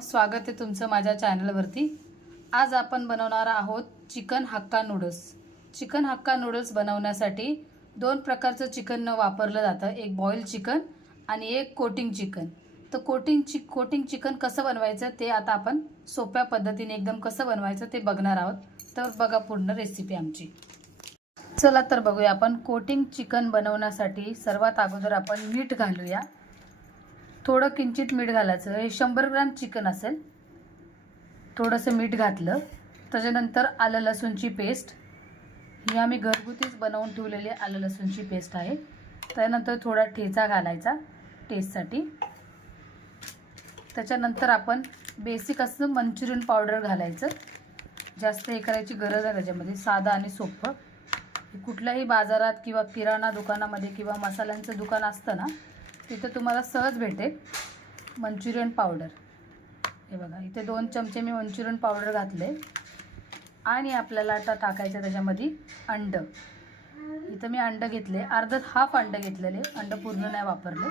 स्वागत आहे तुमचं माझ्या चॅनलवरती. आज आपण बनवणार आहोत chicken hakka noodles. Chicken hakka noodles बनवण्यासाठी दोन प्रकारचं चिकन वापरलं जातं. एक बॉईल चिकन आणि एक कोटिंग चिकन तर कोटिंग चि कोटिंग चिकन कसं बनवायचं ते आता आपण सोप्या पद्धतीने एकदम कसं बनवायचं ते बघणार आहोत. तर बघा पूर्ण रेसिपी आमची. चला तर बघूया आपण कोटिंग चिकन बनवण्यासाठी सर्वात अगोदर आपण मीठ घालूया. थोडं किंचित मीठ घालायचं. हे शंभर ग्रॅम चिकन असेल. थोडंसं मीठ घातलं. त्याच्यानंतर आलं लसूणची पेस्ट. ही आम्ही घरगुतीच बनवून ठेवलेली आलं लसूणची पेस्ट आहे. त्यानंतर थोडा ठेचा घालायचा टेस्टसाठी त्याच्यानंतर आपण बेसिक असं मंचुरियन पावडर घालायचं. जास्त हे करायची गरज आहे त्याच्यामध्ये. साधा आणि सोपं. कुठल्याही बाजारात किंवा किराणा दुकानामध्ये किंवा मसाल्यांचं दुकान असतं ना तिथं तुम्हाला सहज भेटेल मंचुरियन पावडर. हे बघा इथे दोन चमचे मी मंचुरियन पावडर घातले. आणि आपल्याला आता टाकायचं त्याच्यामध्ये अंड. इथं मी अंड घेतले अर्धत हाफ अंड घेतलेले. अंड पूर्ण नाही वापरले.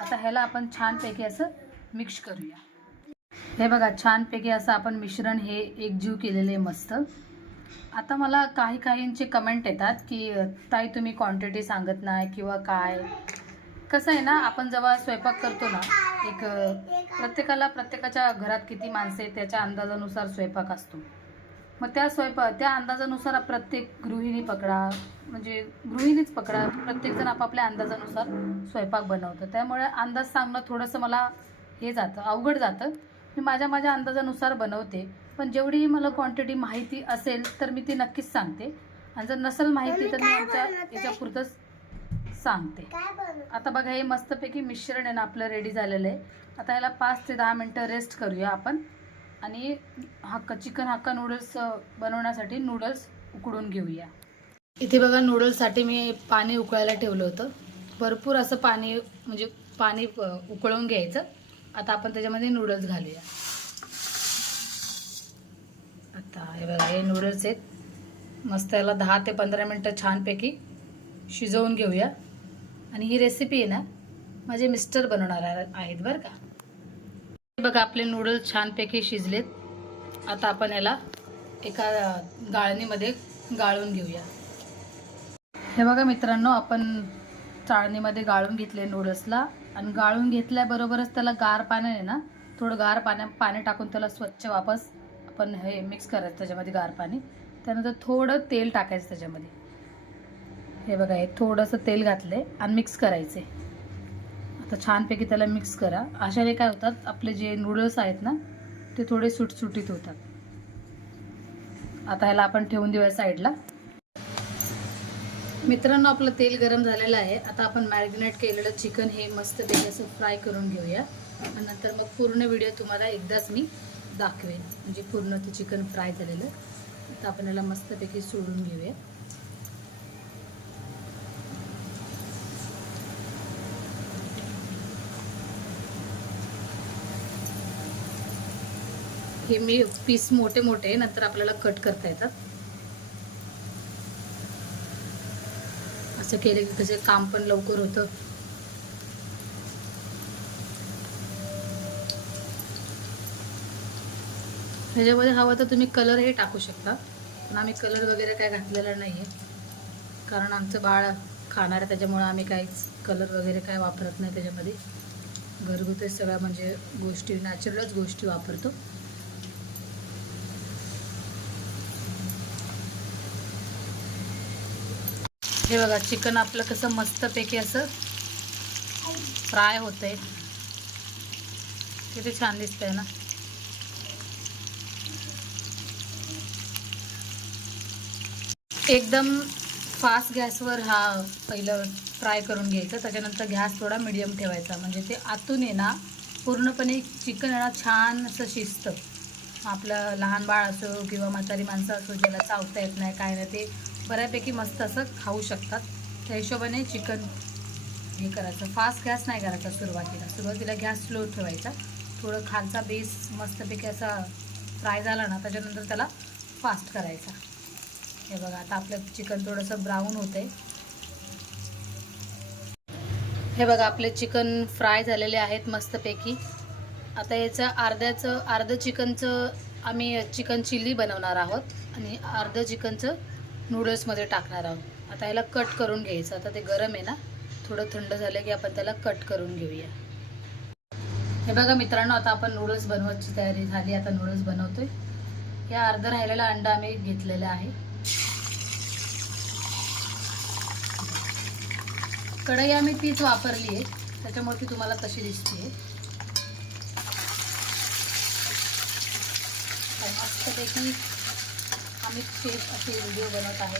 आता ह्याला आपण छानपैकी असं मिक्स करूया. हे बघा छानपैकी असं आपण मिश्रण हे एकजीव केलेले आहे मस्त. आता मला काही काहींचे कमेंट येतात की ताई तुम्ही क्वांटिटी सांगत नाही किंवा काय? कसं आहे ना आपण जेव्हा स्वयंपाक करतो ना एक प्रत्येकाला प्रत्येकाच्या घरात किती माणसं आहेत त्याच्या अंदाजानुसार स्वयंपाक असतो. मग त्या स्वयंपाक त्या अंदाजानुसार प्रत्येक गृहिणी पकडा म्हणजे गृहिणीच पकडा प्रत्येकजण आपापल्या अंदाजानुसार स्वयंपाक बनवतं. त्यामुळे अंदाज सांगणं थोडंसं मला हे जातं अवघड जातं. मी माझ्या माझ्या अंदाजानुसार बनवते. पण जेवढी मला क्वांटिटी माहिती असेल तर मी ती नक्कीच सांगते. आणि जर नसेल माहिती तर मी आमच्या याच्यापुरतंच सांगते. आता बघा हे मस्तपैकी मिश्रण आहे ना आपलं रेडी झालेलं आहे. आता याला पाच ते दहा मिनटं रेस्ट करूया आपण. आणि हक्का चिकन हक्का नूडल्स बनवण्यासाठी नूडल्स उकडून घेऊया. इथे बघा नूडल्ससाठी मी पाणी उकळायला ठेवलं होतं. भरपूर असं पाणी म्हणजे पाणी उकळून घ्यायचं. आता आपण त्याच्यामध्ये नूडल्स घालूया. आता हे बघा हे नूडल्स आहेत. मस्त याला दहा ते पंधरा मिनटं छानपैकी शिजवून घेऊया. आणि ही रेसिपी आहे ना माझे मिस्टर बनवणार आहेत बरं का. हे बघा आपले नूडल्स छानपैकी शिजलेत. आता आपण याला एका गाळणीमध्ये गाळून घेऊया. हे बघा मित्रांनो आपण चाळणीमध्ये गाळून घेतले नूडल्सला आणि गाळून घेतल्याबरोबरच त्याला गार पाण्याने ना थोडं गार पाण्या पाणी टाकून त्याला स्वच्छ वापस आपण हे मिक्स करायचं त्याच्यामध्ये गार पाणी. त्यानंतर थोडं तेल टाकायचं त्याच्यामध्ये. हे बघा हे थोडंसं तेल घातले आणि मिक्स करायचे आता छानपैकी त्याला मिक्स करा. अशाने काय होतात आपले जे नूडल्स आहेत ना ते थोडे सुटसुटीत होतात. आता ह्याला आपण ठेवून देऊया साईडला मित्रांनो आपलं तेल गरम झालेलं आहे. आता आपण मॅरिनेट केलेलं चिकन हे मस्त असं फ्राय करून घेऊया. आणि नंतर मग पूर्ण व्हिडिओ तुम्हाला एकदाच मी दाखवेन. म्हणजे पूर्ण ते चिकन फ्राय झालेलं. आता आपण याला मस्तपैकी सोडून घेऊया. हे मी पीस मोठे मोठे नंतर आपल्याला कट करता येतात. असं केलं की त्याचे काम पण लवकर होतं. ह्याच्यामध्ये हवं तर तुम्ही कलरही टाकू शकता. पण आम्ही कलर वगैरे काय घातलेला नाही आहे कारण आमचं बाळ खाणार आहे त्याच्यामुळं आम्ही काहीच कलर वगैरे काय वापरत नाही त्याच्यामध्ये. घरगुती सगळ्या म्हणजे गोष्टी नॅचरलच गोष्टी वापरतो. हे बघा चिकन आपलं कसं मस्तपैकी असं फ्राय होतंय. किती छान दिसतंय ना? एकदम फास्ट गॅसवर हा पहिलं फ्राय करून घ्यायचं. त्याच्यानंतर गॅस थोडा मिडियम ठेवायचा. म्हणजे ते आतून आहे ना पूर्णपणे चिकन आहे ना छान असं शिजतं. आपलं लहान बाळ असो किंवा म्हातारी माणसं असो ज्याला चावता येत नाही काय नाही ते बऱ्यापैकी मस्त असं खाऊ शकतात. त्या हिशोबाने चिकन हे करायचं. फास्ट गॅस नाही करायचा सुरुवातीला. सुरुवातीला गॅस स्लो ठेवायचा. थोडं खालचा बेस मस्तपैकी असा फ्राय झाला ना त्याच्यानंतर त्याला फास्ट करायचा. हे बघा आता आपलं चिकन थोडंसं ब्राऊन होतंय. हे बघा आपले चिकन फ्राय झालेले आहेत मस्तपैकी. आता याचं अर्ध्याचं अर्धं चिकनचं आम्ही चिकन चिल्ली बनवणार आहोत. आणि अर्धं चिकनचं नूडल्समध्ये टाकणार आहोत. आता याला कट करून घ्यायचं. आता ते गरम आहे ना थोडं थंड झालं की आपण त्याला कट करून घेऊया. हे बघा मित्रांनो आता आपण नूडल्स बनवायची तयारी झाली. आता नूडल्स बनवतोय. या अर्ध राहिलेला अंडा आम्ही घेतलेला आहे. कढई आम्ही तीच वापरली आहे. त्याच्यामुळे ती तुम्हाला तशी दिसते. मस्तपैकी आम्ही शेफ असे व्हिडिओ बनवत आहे.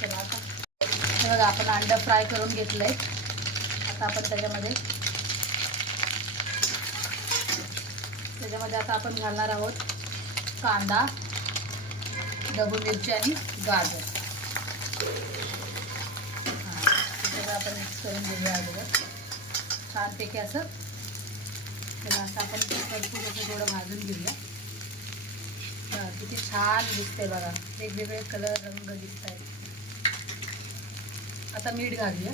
चला आता. हे बघा आपण अंडा फ्राय करून घेतलंय. आता आपण त्याच्यामध्ये त्याच्यामध्ये आता आपण घालणार आहोत कांदा डबू मिरची आणि गाजर. हां आपण मिक्स करून घेऊया अगोदर. छानपैकी असं. त्याला असं आपण भरपूर असं थोडं भाजून घेऊया. किती छान दिसते बघा. वेगवेगळे कलर रंग दिसत आहेत आता मीठ घालूया.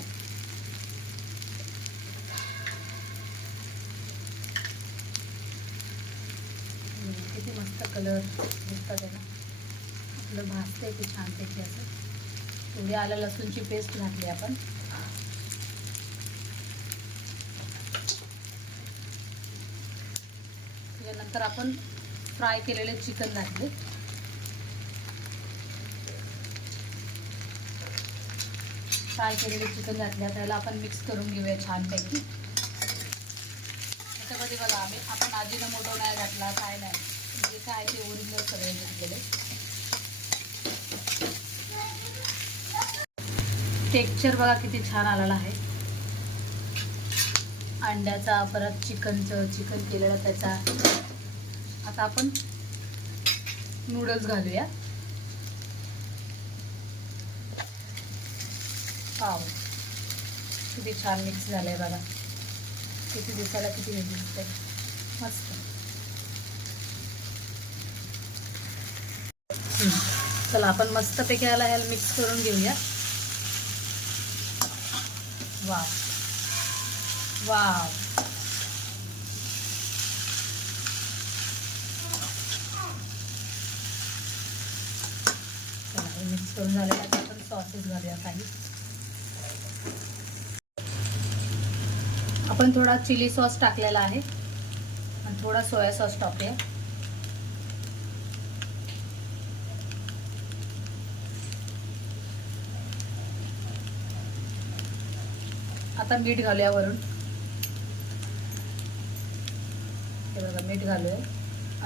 किती मस्त कलर दिसतात त्याला आपलं भासते ते छानपैकी असं. थोडी आलं लसूणची पेस्ट घातली आपण. त्याच्यानंतर आपण फ्राय केलेले चिकन घातले फ्राय केलेले चिकन घातले. त्याला आपण मिक्स करून घेऊया छानपैकी. त्याच्यामध्ये बघा आम्ही आपण आजीनं मोठं नाही घातला काय नाही. जे काय ते ओरिजिनल सगळे घेतलेले. टेक्स्चर बघा किती छान आलेला आहे. अंड्याचा परत चिकनचं चिकन केलेलं त्याचा. आता आपण नूडल्स घालूया. पाव. किती छान मिक्स झालंय बघा. किती दिसायला किती हे दिसतंय. मस्त. चला आपण मस्तपैकी याला ह्याला मिक्स करून घेऊया. वाव. वाव. चला हे मिक्स आपण सॉसेस घालूया काही आपण थोडा चिली सॉस टाकलेला आहे. आणि थोडा सोया सॉस टाकूया. आता मीठ घालूया वरून. हे बघा मीठ घालूया.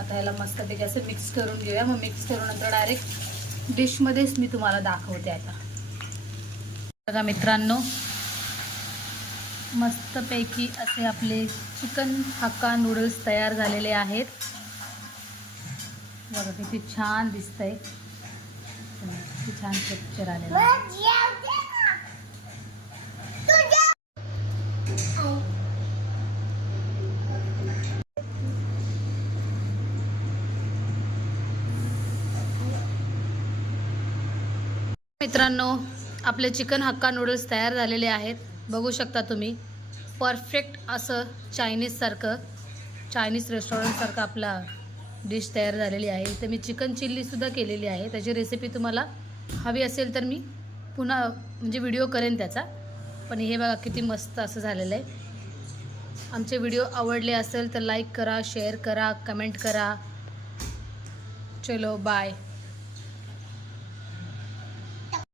आता याला मस्तपैकी असं मिक्स करून घेऊया. मग मिक्स करून नंतर डायरेक्ट डिशमध्येच मी तुम्हाला दाखवते आता. बघा मित्रांनो मस्तपैकी असे आपले चिकन हक्का नूडल्स तयार झालेले आहेत. बघा किती छान दिसतंय. किती छान पिक्चर आलेलं मित्रांनो आपले चिकन हक्का नूडल्स तयार झालेले आहेत. बघू शकता तुम्ही. परफेक्ट असं चायनीजसारखं चायनीज रेस्टॉरंटसारखं आपला डिश तयार झालेली आहे. तर मी चिकन चिल्लीसुद्धा केलेली आहे. त्याची रेसिपी तुम्हाला हवी असेल तर मी पुन्हा म्हणजे व्हिडिओ करेन त्याचा. पण हे बघा किती मस्त असं झालेलं आहे. आमचे व्हिडिओ आवडले असेल तर लाईक करा शेअर करा कमेंट करा. चलो बाय